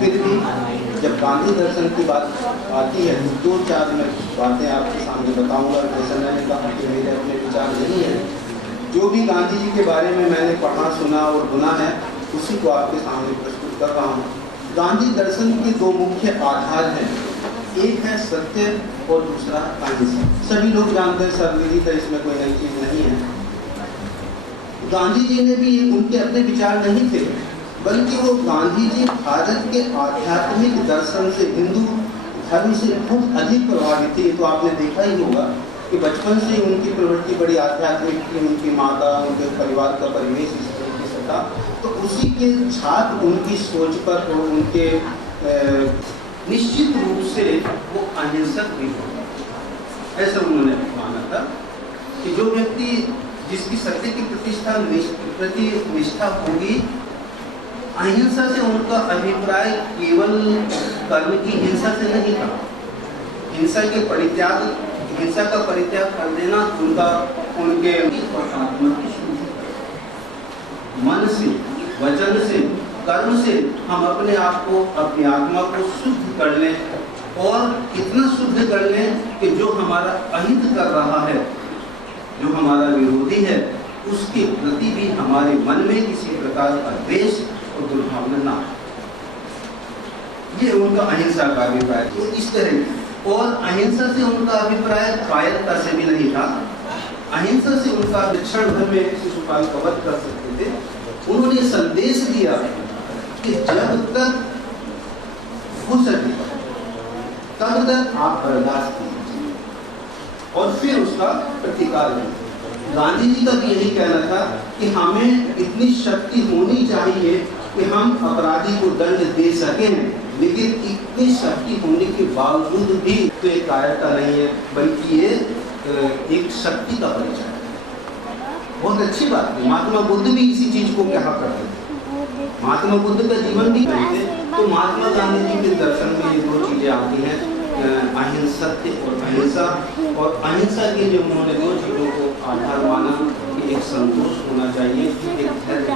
फिर भी जब गांधी दर्शन की बात आती है तो 2-4 मैं बातें आपके सामने बताऊंगा। जैसे मैंने कहा कि मेरे अपने विचार नहीं है, जो भी गांधी जी के बारे में मैंने पढ़ा, सुना और सुना है, उसी को आपके सामने प्रस्तुत कर रहा हूँ। गांधी दर्शन के 2 मुख्य आधार हैं, एक है सत्य और दूसरा अहिंसा। सभी लोग जानते हैं, सर्वविदित है, इसमें कोई नई चीज़ नहीं है। गांधी जी ने भी उनके अपने विचार नहीं थे, बल्कि वो गांधी जी भारत के आध्यात्मिक दर्शन से, हिंदू धर्म से बहुत अधिक प्रभावित थे। तो आपने देखा ही होगा कि बचपन से उनकी प्रवृत्ति बड़ी आध्यात्मिक थी, उनकी माता, उनके परिवार का परिवेश इस तरीके से था, तो उसी के छाप उनकी सोच पर और उनके निश्चित रूप से वो अहिंसक भी हो। ऐसा उन्होंने माना था कि जो व्यक्ति जिसकी सत्य की प्रति निष्ठा होगी, अहिंसा से उनका अभिप्राय केवल कर्म की हिंसा से नहीं था। हिंसा का परित्याग कर देना उनके मन से, वचन से, कर्म से हम अपने आप को, अपनी आत्मा को शुद्ध कर लें, और इतना शुद्ध कर लें कि जो हमारा अहित कर रहा है, जो हमारा विरोधी है, उसके प्रति भी हमारे मन में किसी प्रकार का द्वेष और दुर्भावना ना। ये उनका अहिंसा का अभिप्राय। तो इस तरह, और अहिंसा से उनका अभिप्राय कायरता से भी नहीं था। अहिंसा से उनका क्षण भर में शिशुपाल कवच कर सकते थे। उन्होंने संदेश दिया कि जब तक हो सके तब तक आप बर्दाश्त कीजिए और फिर उसका प्रतिकार कीजिए। गांधी जी का भी यही कहना था कि हमें इतनी शक्ति होनी चाहिए कि हम अपराधी को दंड दे सकें, लेकिन इतनी शक्ति होने के बावजूद भी तो एक कायरता नहीं है, बल्कि ये एक शक्ति का परिचय है। बहुत अच्छी बात है। महात्मा बुद्ध भी इसी चीज को कहा करते थे। महात्मा बुद्ध का जीवन भी कहते, तो महात्मा गांधी जी के दर्शन में ये दो चीजें आती हैं, अहिंसत्य और अहिंसा। और अहिंसा के जो उन्होंने दो चीजों को आधार माना कि एक संतोष होना चाहिए, एक धैर्य।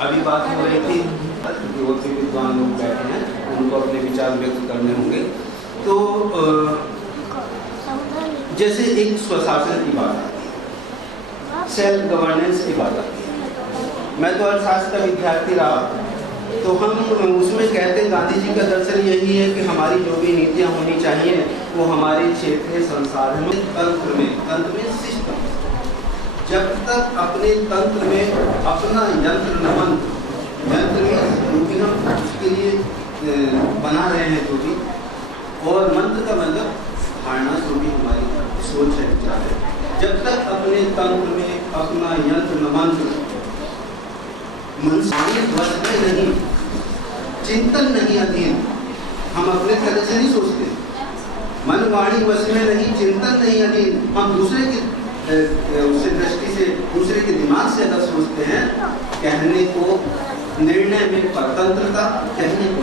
अभी बात हो रही थी, बहुत से विद्वान लोग बैठे हैं, उनको अपने विचार व्यक्त करने होंगे। तो जैसे एक स्वशासन की बात आती है, सेल्फ गवर्नेंस की बात आती है। मैं तो अर्थशास्त्र का विद्यार्थी रहा, तो हम उसमें कहते हैं गांधी जी का दर्शन यही है कि हमारी जो भी नीतियाँ होनी चाहिए वो हमारे क्षेत्रीय संसाधन में, तंत्र में सिस्टम, जब तक अपने तंत्र में अपना यंत्र न बन, यंत्र में जो भी हम उसके लिए बना रहे हैं जो भी, और मंत्र का मतलब धारणा जो भी हमारी सोच है, विचार है, जब तक अपने तंत्र में अपना यंत्र न मंत्र मनसानी वश में नहीं, चिंतन नहीं अधीन, हम अपने तरह से नहीं सोचते, मन वाणी वश में नहीं, चिंतन नहीं अधीन, हम दूसरे की उसे दृष्टि से, दूसरे के दिमाग से अगर सोचते हैं, कहने को, निर्णय में परतंत्रता, कहने को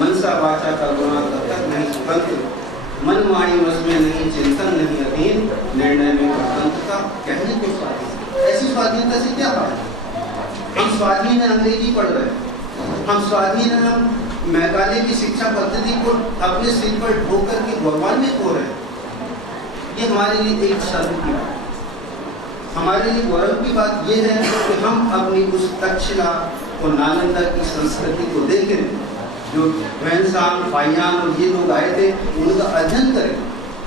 मनसा वाचा करुणा तब तक नहीं स्वतंत्र, मन वाणी वश में नहीं, चिंतन नहीं अधीन, निर्णय में परतंत्रता, कहने को स्वाधीन। ऐसी स्वाधीनता से क्या बात है? हम स्वाधीन है, अंग्रेजी पढ़ रहे हैं, हम स्वाधीन है, हम मेघालय की शिक्षा पद्धति को अपने सिर पर ढो करके गौरवान्वित हो रहे हैं। ये हमारे लिए एक शर्म की बात, हमारे लिए गौरव की बात ये है कि हम अपनी उस तक्षशिला और नालंदा की संस्कृति को देखें, जो वैनसांग, फाइयान और ये लोग आए थे, उनका अध्ययन करें।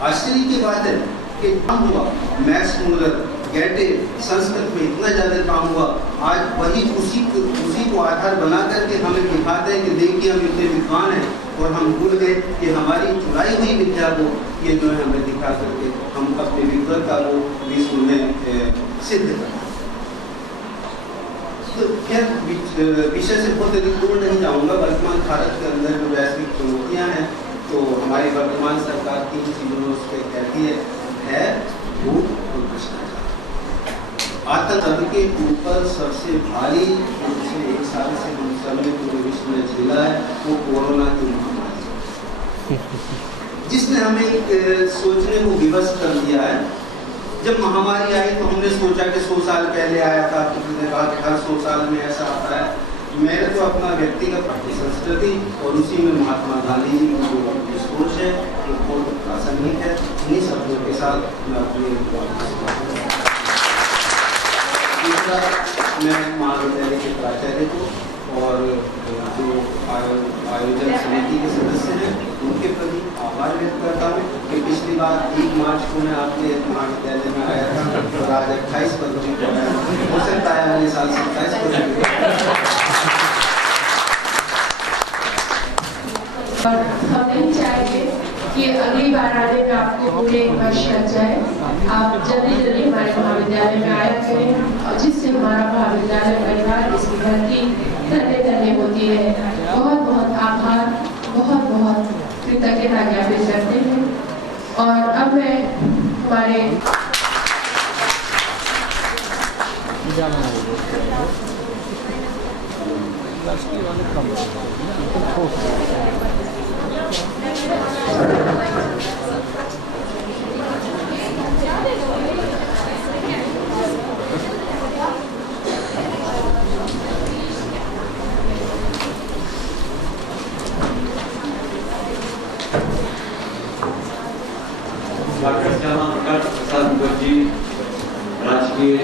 आश्चर्य की बात है कि काम हुआ, मैक्स मूलर, गैटे, संस्कृत में इतना ज़्यादा काम हुआ, आज वही उसी को आधार बना करके हमें दिखाते हैं कि देखिए हम इतने विद्वान हैं, और हम भूल गए कि हमारी चुराई हुई विद्या को ये जो है हमें दिखा करके हम अपने विद्वता को विश्व में सिद्ध करते। तो खैर विषय से बहुत अधिक दूर नहीं जाऊँगा। वर्तमान भारत के अंदर जो वैश्विक चुनौतियाँ हैं, तो हमारी वर्तमान सरकार 3 चीज़ों में उस पर कहती है भूख और भ्रष्टाचार। आतंक के ऊपर सबसे भारी पिछले 1 साल से हम सबने पूरे विश्व में झेला है वो कोरोना की महामारी, जिसने हमें सोचने को विवश कर दिया है। जब महामारी आई तो हमने सोचा कि 100 साल पहले आया था, किसी ने कहा कि हर 100 साल में ऐसा आता है। मेरे तो अपना व्यक्तिगत संस्कृति और उसी में महात्मा गांधी जी की जो सोच है वो बहुत प्रासंगिक है। इन्हीं शब्दों के साथ मैं अपनी मैं महाविद्यालय के प्राचार्य को और जो आयोजन समिति के सदस्य हैं उनके प्रति आभार व्यक्त करता हूँ कि पिछली बार 1 मार्च को मैं आपके महाविद्यालय में आया था और आज 28 फरवरी को आया, हो सकता है अगले साल 27 फरवरी। और हम नहीं चाहेंगे कि अगली बार आने में आपको पूरे 1 वर्ष लग जाए। आप जल्दी जल्दी हमारे महाविद्यालय में आया करें, और जिससे हमारा महाविद्यालय परिवार इसकी धरती धन्य धन्य होती है। बहुत बहुत आभार, बहुत बहुत कृतज्ञता ज्ञापित करते हैं। और अब है हमारे डॉक्टर श्यामा प्रकाश प्रसाद मुखर्जी राजकीय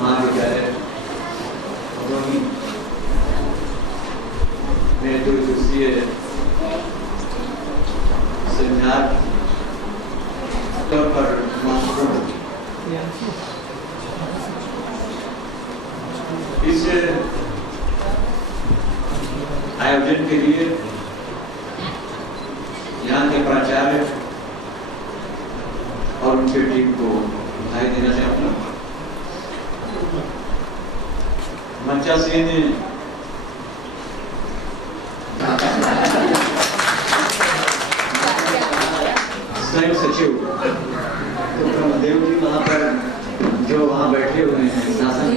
महाविद्यालय भदोही में 2 दिवसीय सेमिनार पर महत्वपूर्ण इस आयोजन के लिए यहाँ के प्राचार्य और उनकी टीम को बधाई देना चाहूँगा। मंचासीन स्वयं सचिव देव जी वहाँ पर जो वहाँ बैठे हुए हैं शासन,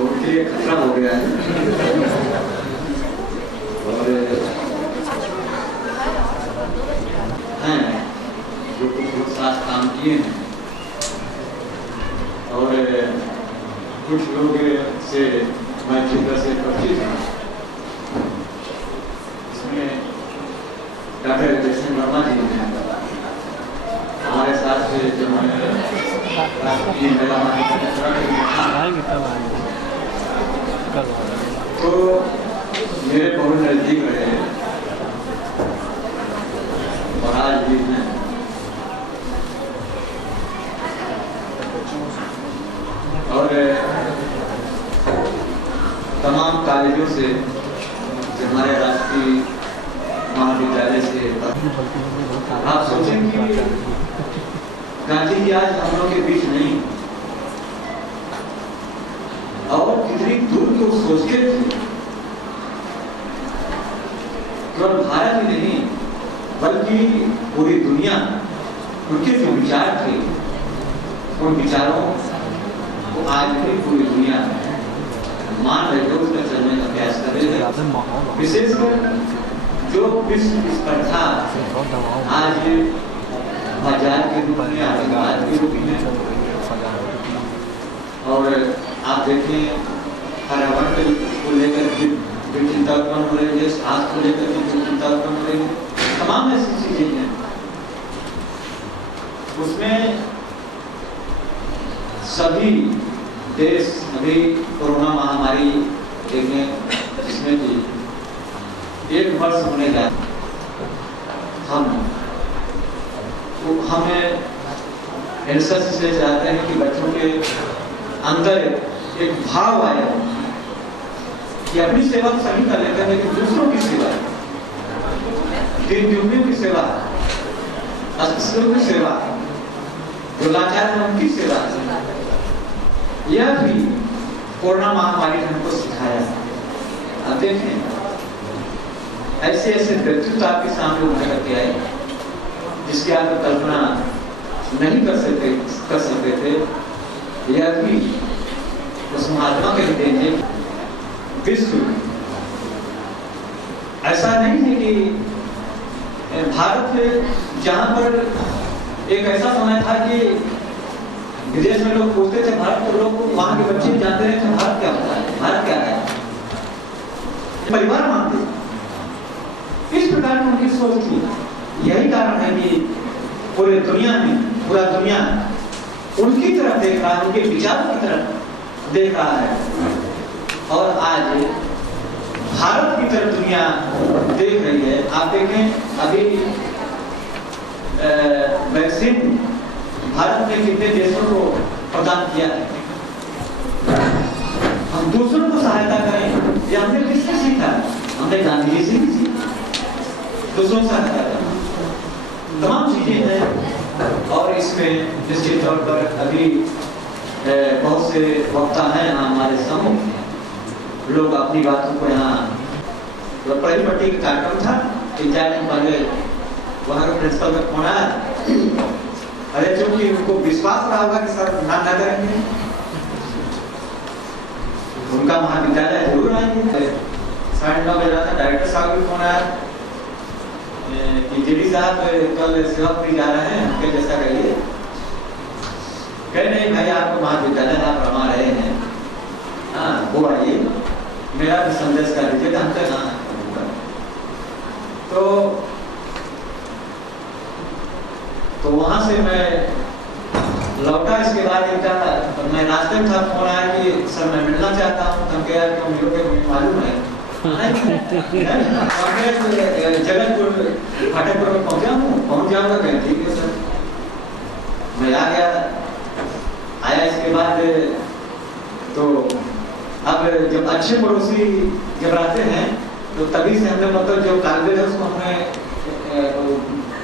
उनके लिए खतरा हो गया है और हैं जो कुछ साथ काम किए हैं और कुछ लोग से मैं चित्र से परिचित हूँ। इसमें डॉक्टर कृष्ण वर्मा जी हैं हमारे साथ जो राष्ट्रीय महिला तो मेरे बहुत नजदीक रहे और आज भी हैं। और तमाम कॉलेजों से हमारे राष्ट्रीय महाविद्यालय से आप सोचें कि गांधी जी आज हम लोग के बीच नहीं और कितनी दूर को सोच के केवल भारत ही नहीं बल्कि पूरी दुनिया उनके जो विचार थे उन विचारों को आज भी पूरी दुनिया मान रहे थे, उसका चलने का प्रयास कर रहे थे। विशेषकर जो विश्व स्पर्धा आज बाजार के रूप में आतंकवाद के रूप में और आप देखें पर्यावरण को लेकर जो चिंता उत्पन्न हो रही है, स्वास्थ्य को लेकर जो चिंता उत्पन्न हो रही है, तमाम ऐसी चीजें हैं। उसमें सभी देश अभी कोरोना महामारी देखने जिसमें कि 1 वर्ष होने का हमें एहसास इसलिए चाहते हैं कि बच्चों के अंदर एक भाव आया कि अपनी सेवा तो सभी कर लेते हैं लेकिन दूसरों की सेवा, दिन दुनिया की सेवा, अस्तित्व की सेवा, जो लाचार है उनकी सेवा, यह भी कोरोना महामारी ने हमको सिखाया। अब देखें ऐसे ऐसे व्यक्तित्व आपके सामने उभर करके आए जिसकी आप कल्पना नहीं कर सकते थे। यह भी उस महात्मा के देने विश्व ऐसा नहीं है कि भारत जहाँ पर एक ऐसा समय था कि विदेश में लोग पूछते थे भारत के लोग, वहां के बच्चे जानते रहे थे भारत क्या होता है, भारत क्या है, परिवार मानते। इस प्रकार की उनकी सोच थी। यही कारण है कि पूरे दुनिया में पूरा दुनिया उनकी तरफ देख रहा है, उनके विचारों की तरफ देख रहा है और आज भारत की तरफ दुनिया देख रही है। आप देखें अभी वैक्सीन भारत ने कितने देशों को प्रदान किया है। हम दूसरों को सहायता करें, ये हमने किससे सीखा? हमने गांधी जी से भी सीखा, दूसरों को सहायता करें। तमाम चीजें हैं और इसमें निश्चित तौर पर अभी बहुत से वक्ता हैं यहाँ हमारे समूह, लोग अपनी बातों को यहाँ तो पहली पट्टी का कार्यक्रम था 3-4 दिन पहले वहाँ के प्रिंसिपल का फोन आया, अरे चूंकि उनको विश्वास रहा होगा कि सर ना करेंगे, उनका महाविद्यालय जरूर आएंगे। 9:30 बजे था, डायरेक्टर साहब भी फोन आया कि जेडी साहब कल सेवापुरी जा रहे हैं, हमके जैसा कहिए। कह नहीं भाई, आपको महाविद्यालय आप रमा रहे हैं, हाँ वो आइए, मेरा भी संदेश कर दीजिए। हम तो हाँ तो वहां से मैं लौटा। इसके बाद इनका मैं रास्ते में था, फोन आया कि सर मैं मिलना चाहता हूँ। हम कह क्यों मिलोगे, मुझे मालूम है। जगतपुर फाटकपुर में पहुंच जाऊंगा। कहीं ठीक है सर। मैं आ गया, आया। इसके बाद तो अब जब अच्छे पड़ोसी जब रहते हैं तो तभी से हमने मतलब जो कागज है उसको हमने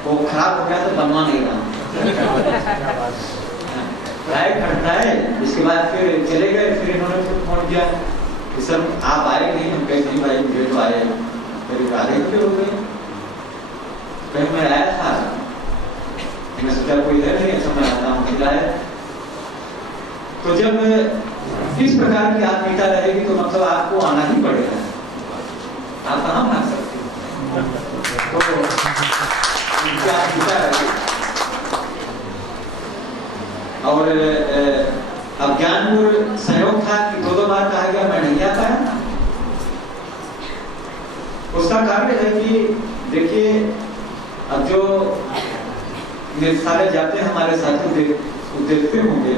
वो खराब हो गया तो बनवा नहीं रहा। खटखटाए, इसके बाद फिर चले गए। फिर इन्होंने फोन किया कि सर आप आए नहीं। हम कहे नहीं भाई, मुझे तो आए, मेरे आधे घंटे हो गए। कहीं मैं आया था, मैं सोचा कोई है नहीं, अच्छा मैं आता हूँ। खिलाया। तो जब इस प्रकार की आत्मीयता रहेगी तो मतलब आपको आना ही पड़ेगा, आप कहाँ भाग सकते हो। तो इनकी आत्मीयता रहेगी। और अब ज्ञानपुर सहयोग था कि 2 बार कहा गया, मैं नहीं आ पाया। उसका कारण है कि देखिए, अब जो निदेशालय जाते हैं हमारे साथी देखते होंगे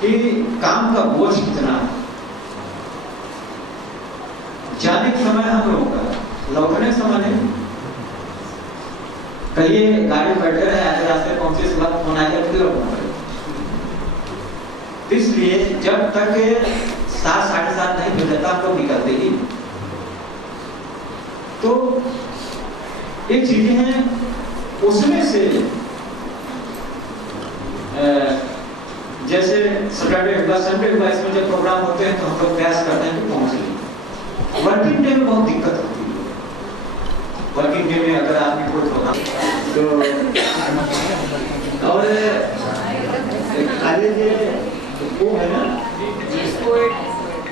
कि काम का बोझ कितना है। जाने के समय हम लोगों का, लौटने समय नहीं। कहिए गाड़ी बैठे रहे, आधे रास्ते पहुंचे, से बाद फोन आ गया, फिर लौटना पड़ेगा। इसलिए जब तक 7 साढ़े 7 नहीं हो जाता हम लोग निकलते ही। तो एक चीजें हैं, उसमें से जैसे सैटरडे हुआ, संडे हुआ, इसमें जब प्रोग्राम होते हैं तो हम लोग प्रयास करते हैं कि पहुंच जाए। वर्किंग डे में बहुत दिक्कत होती है। वर्किंग डे में अगर आपने कोई प्रोग्राम तो और कॉलेज वो है ना,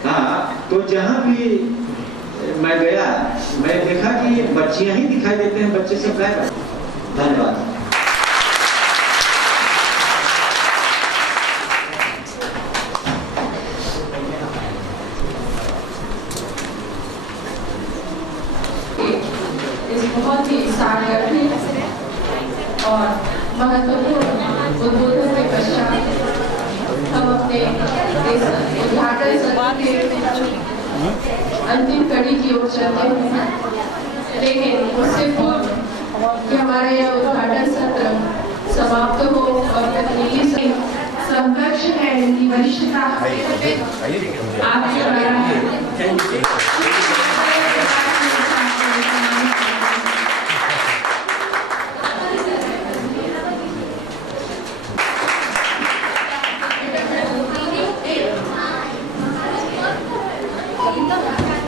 हाँ, तो जहाँ भी मैं गया, मैं देखा कि बच्चियां ही दिखाई देते हैं, बच्चे सब गायब। धन्यवाद। बहुत ही सार्थक और महत्वपूर्ण उद्बोधन के पश्चात हम अपने उद्घाटन सत्र के अंतिम कड़ी की ओर चलते हैं। लेकिन उससे पूर्व कि हमारा यह उद्घाटन सत्र समाप्त हो और तकनीकी समकक्ष है, इनकी वरिष्ठता आपके द्वारा है।